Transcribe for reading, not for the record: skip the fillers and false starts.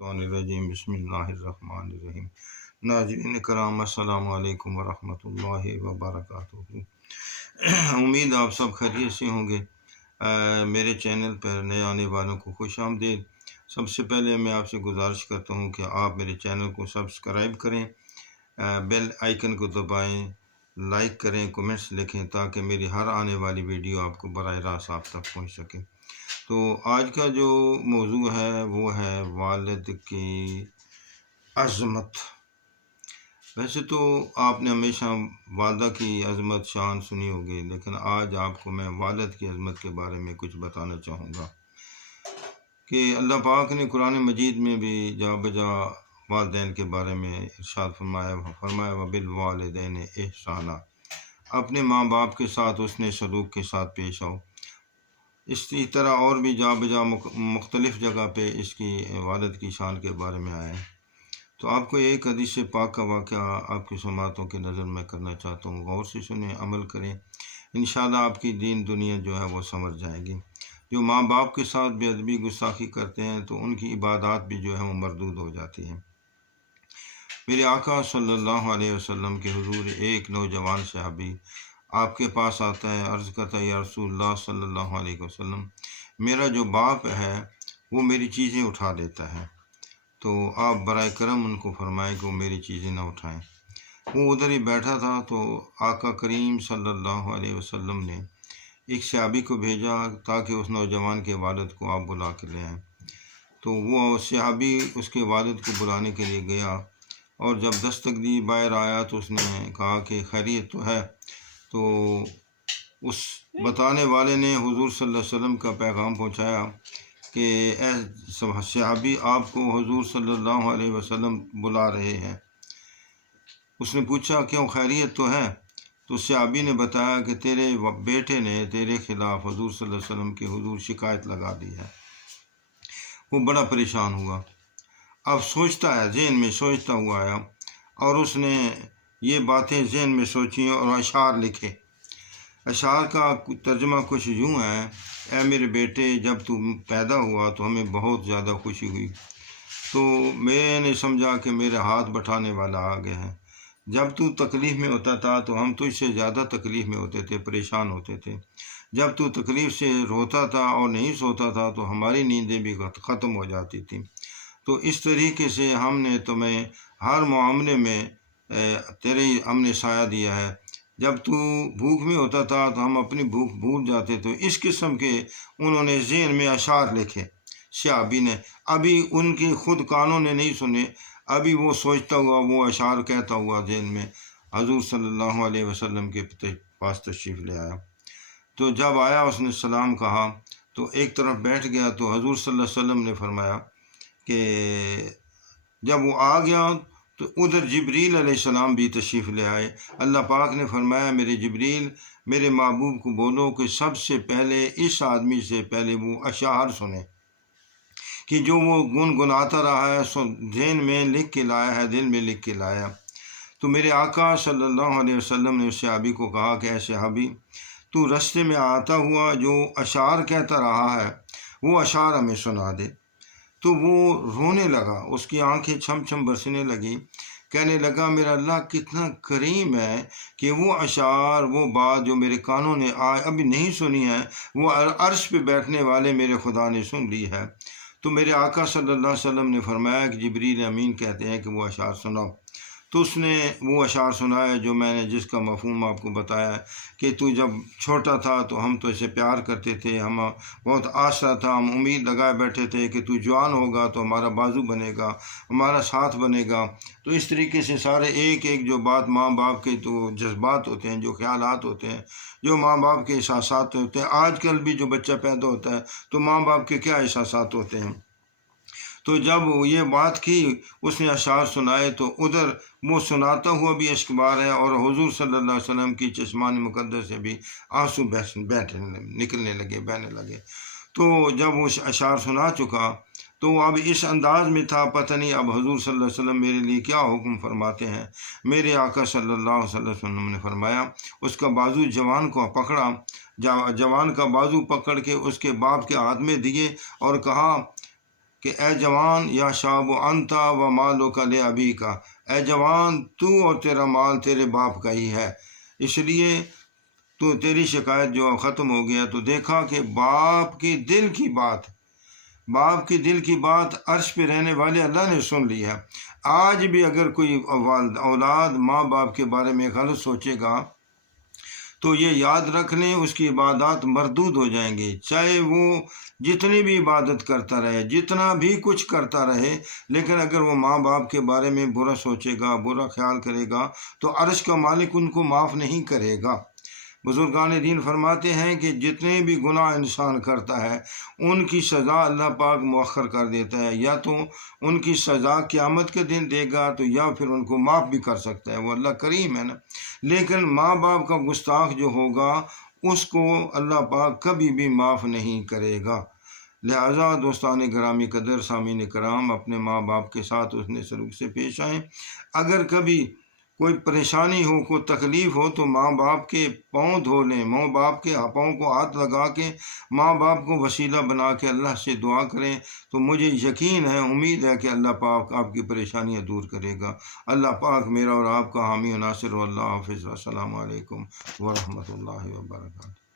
الرجیم بسم اللہ الرحمن الرحیم۔ ناظرین کرام السلام علیکم ورحمۃ اللہ وبرکاتہ۔ امید آپ سب خیریت سے ہوں گے۔ میرے چینل پر نئے آنے والوں کو خوش آمدید۔ سب سے پہلے میں آپ سے گزارش کرتا ہوں کہ آپ میرے چینل کو سبسکرائب کریں، بیل آئیکن کو دبائیں، لائک کریں، کمنٹس لکھیں تاکہ میری ہر آنے والی ویڈیو آپ کو براہ راست آپ تک پہنچ سکے۔ تو آج کا جو موضوع ہے وہ ہے والد کی عظمت۔ ویسے تو آپ نے ہمیشہ والدہ کی عظمت شان سنی ہوگی، لیکن آج آپ کو میں والد کی عظمت کے بارے میں کچھ بتانا چاہوں گا کہ اللہ پاک نے قرآن مجید میں بھی جا بجا والدین کے بارے میں ارشاد فرمایا وبالوالدین احسانا، اپنے ماں باپ کے ساتھ اس نے سلوک کے ساتھ پیش آؤ۔ اسی طرح اور بھی جا بجا مختلف جگہ پہ اس کی والد کی شان کے بارے میں آیا ہے۔ تو آپ کو ایک حدیث پاک کا واقعہ آپ کی سماعتوں کی نظر میں کرنا چاہتا ہوں، غور سے سنیں، عمل کریں، انشاءاللہ آپ کی دین دنیا جو ہے وہ سمجھ جائے گی۔ جو ماں باپ کے ساتھ بے ادبی گستاخی کرتے ہیں تو ان کی عبادات بھی جو ہے وہ مردود ہو جاتی ہیں۔ میرے آقا صلی اللہ علیہ وسلم کے حضور ایک نوجوان صحابی آپ کے پاس آتا ہے، عرض کرتا ہے یا رسول اللہ صلی اللہ علیہ وسلم، میرا جو باپ ہے وہ میری چیزیں اٹھا دیتا ہے، تو آپ برائے کرم ان کو فرمائیں کہ وہ میری چیزیں نہ اٹھائیں۔ وہ ادھر ہی بیٹھا تھا تو آقا کریم صلی اللہ علیہ وسلم نے ایک صحابی کو بھیجا تاکہ اس نوجوان کے والد کو آپ بلا کے لے آئیں۔ تو وہ صحابی اس کے والد کو بلانے کے لیے گیا، اور جب دستک دی باہر آیا تو اس نے کہا کہ خیریت تو ہے۔ تو اس بتانے والے نے حضور صلی اللہ علیہ وسلم کا پیغام پہنچایا کہ اے صحابی، آپ کو حضور صلی اللہ علیہ وسلم بلا رہے ہیں۔ اس نے پوچھا کیوں، خیریت تو ہے؟ تو صحابی نے بتایا کہ تیرے بیٹے نے تیرے خلاف حضور صلی اللہ علیہ وسلم کے حضور شکایت لگا دی ہے۔ وہ بڑا پریشان ہوا، اب سوچتا ہے، ذہن میں سوچتا ہوا آیا، اور اس نے یہ باتیں ذہن میں سوچیں اور اشعار لکھے۔ اشعار کا ترجمہ کچھ یوں ہے: اے میرے بیٹے، جب تو پیدا ہوا تو ہمیں بہت زیادہ خوشی ہوئی، تو میں نے سمجھا کہ میرے ہاتھ بٹھانے والا آ گیا ہے۔ جب تو تکلیف میں ہوتا تھا تو ہم تجھ سے زیادہ تکلیف میں ہوتے تھے، پریشان ہوتے تھے۔ جب تو تکلیف سے روتا تھا اور نہیں سوتا تھا تو ہماری نیندیں بھی ختم ہو جاتی تھیں۔ تو اس طریقے سے ہم نے تمہیں ہر معاملے میں ہم نے سایہ دیا ہے۔ جب تو بھوک میں ہوتا تھا تو ہم اپنی بھوک بھول جاتے تھے۔ اس قسم کے انہوں نے ذہن میں اشعار لکھے صحابی نے، ابھی ان کے خود کانوں نے نہیں سنے، ابھی وہ سوچتا ہوا، وہ اشعار کہتا ہوا ذہن میں حضور صلی اللہ علیہ وسلم کے پاس تشریف لے آیا۔ تو جب آیا اس نے سلام کہا تو ایک طرف بیٹھ گیا، تو حضور صلی اللہ علیہ وسلم نے فرمایا کہ جب وہ آ گیا تو ادھر جبریل علیہ السلام بھی تشریف لے آئے۔ اللہ پاک نے فرمایا میرے جبریل، میرے محبوب کو بولو کہ سب سے پہلے اس آدمی سے پہلے وہ اشعار سنے کہ جو وہ گنگناتا رہا ہے، ذہن میں لکھ کے لایا ہے، دل میں لکھ کے لایا۔ تو میرے آقا صلی اللہ علیہ وسلم نے اس صحابی کو کہا کہ اے صحابی، تو رستے میں آتا ہوا جو اشعار کہتا رہا ہے وہ اشعار ہمیں سنا دے۔ تو وہ رونے لگا، اس کی آنکھیں چھم چھم برسنے لگی، کہنے لگا میرا اللہ کتنا کریم ہے کہ وہ اشعار، وہ بات جو میرے کانوں نے ابھی نہیں سنی ہے، وہ عرش پہ بیٹھنے والے میرے خدا نے سن لی ہے۔ تو میرے آقا صلی اللہ علیہ وسلم نے فرمایا کہ جبریل امین کہتے ہیں کہ وہ اشعار سناؤ۔ تو اس نے وہ اشعار سنایا جو میں نے جس کا مفہوم آپ کو بتایا کہ تو جب چھوٹا تھا تو ہم تو اسے پیار کرتے تھے، ہم بہت آسرا تھا، ہم امید لگائے بیٹھے تھے کہ تو جوان ہوگا تو ہمارا بازو بنے گا، ہمارا ساتھ بنے گا۔ تو اس طریقے سے سارے ایک ایک جو بات ماں باپ کے تو جذبات ہوتے ہیں، جو خیالات ہوتے ہیں، جو ماں باپ کے احساسات ہوتے ہیں، آج کل بھی جو بچہ پیدا ہوتا ہے تو ماں باپ کے کیا احساسات ہوتے ہیں۔ تو جب یہ بات کی اس نے اشعار سنائے تو ادھر وہ سناتا ہوا بھی اشک بار ہے، اور حضور صلی اللہ علیہ وسلم کی چشمان مقدس سے بھی آنسو نکلنے لگے، بہنے لگے۔ تو جب وہ اشعار سنا چکا تو اب اس انداز میں تھا، پتہ نہیں اب حضور صلی اللہ علیہ وسلم میرے لیے کیا حکم فرماتے ہیں۔ میرے آقا صلی اللہ علیہ وسلم نے فرمایا، اس کا بازو جوان کو پکڑا، جوان کا بازو پکڑ کے اس کے باپ کے ہاتھ میں دیے اور کہا کہ اے جوان یا شاب انتا و مالو کا لے ابھی کا، اے جوان تو اور تیرا مال تیرے باپ کا ہی ہے، اس لیے تو تیری شکایت جو ختم ہو گیا۔ تو دیکھا کہ باپ کی دل کی بات عرش پہ رہنے والے اللہ نے سن لی ہے۔ آج بھی اگر کوئی اولاد ماں باپ کے بارے میں غلط سوچے گا تو یہ یاد رکھ لیں اس کی عبادات مردود ہو جائیں گی، چاہے وہ جتنی بھی عبادت کرتا رہے، جتنا بھی کچھ کرتا رہے، لیکن اگر وہ ماں باپ کے بارے میں برا سوچے گا، برا خیال کرے گا تو عرش کا مالک ان کو معاف نہیں کرے گا۔ بزرگان دین فرماتے ہیں کہ جتنے بھی گناہ انسان کرتا ہے ان کی سزا اللہ پاک مؤخر کر دیتا ہے، یا تو ان کی سزا قیامت کے دن دے گا تو یا پھر ان کو معاف بھی کر سکتا ہے، وہ اللہ کریم ہے نا۔ لیکن ماں باپ کا گستاخ جو ہوگا اس کو اللہ پاک کبھی بھی معاف نہیں کرے گا۔ لہٰذا دوستان گرامی قدر، سامعین کرام، اپنے ماں باپ کے ساتھ حسن سلوک سے پیش آئیں۔ اگر کبھی کوئی پریشانی ہو، کوئی تکلیف ہو تو ماں باپ کے پاؤں دھو لیں، ماں باپ کے پاؤں کو ہاتھ لگا کے ماں باپ کو وسیلہ بنا کے اللہ سے دعا کریں، تو مجھے یقین ہے، امید ہے کہ اللہ پاک آپ کی پریشانیاں دور کرے گا۔ اللہ پاک میرا اور آپ کا حامی و ناصر، اللہ حافظ، السلام علیکم ورحمۃ اللہ وبرکاتہ۔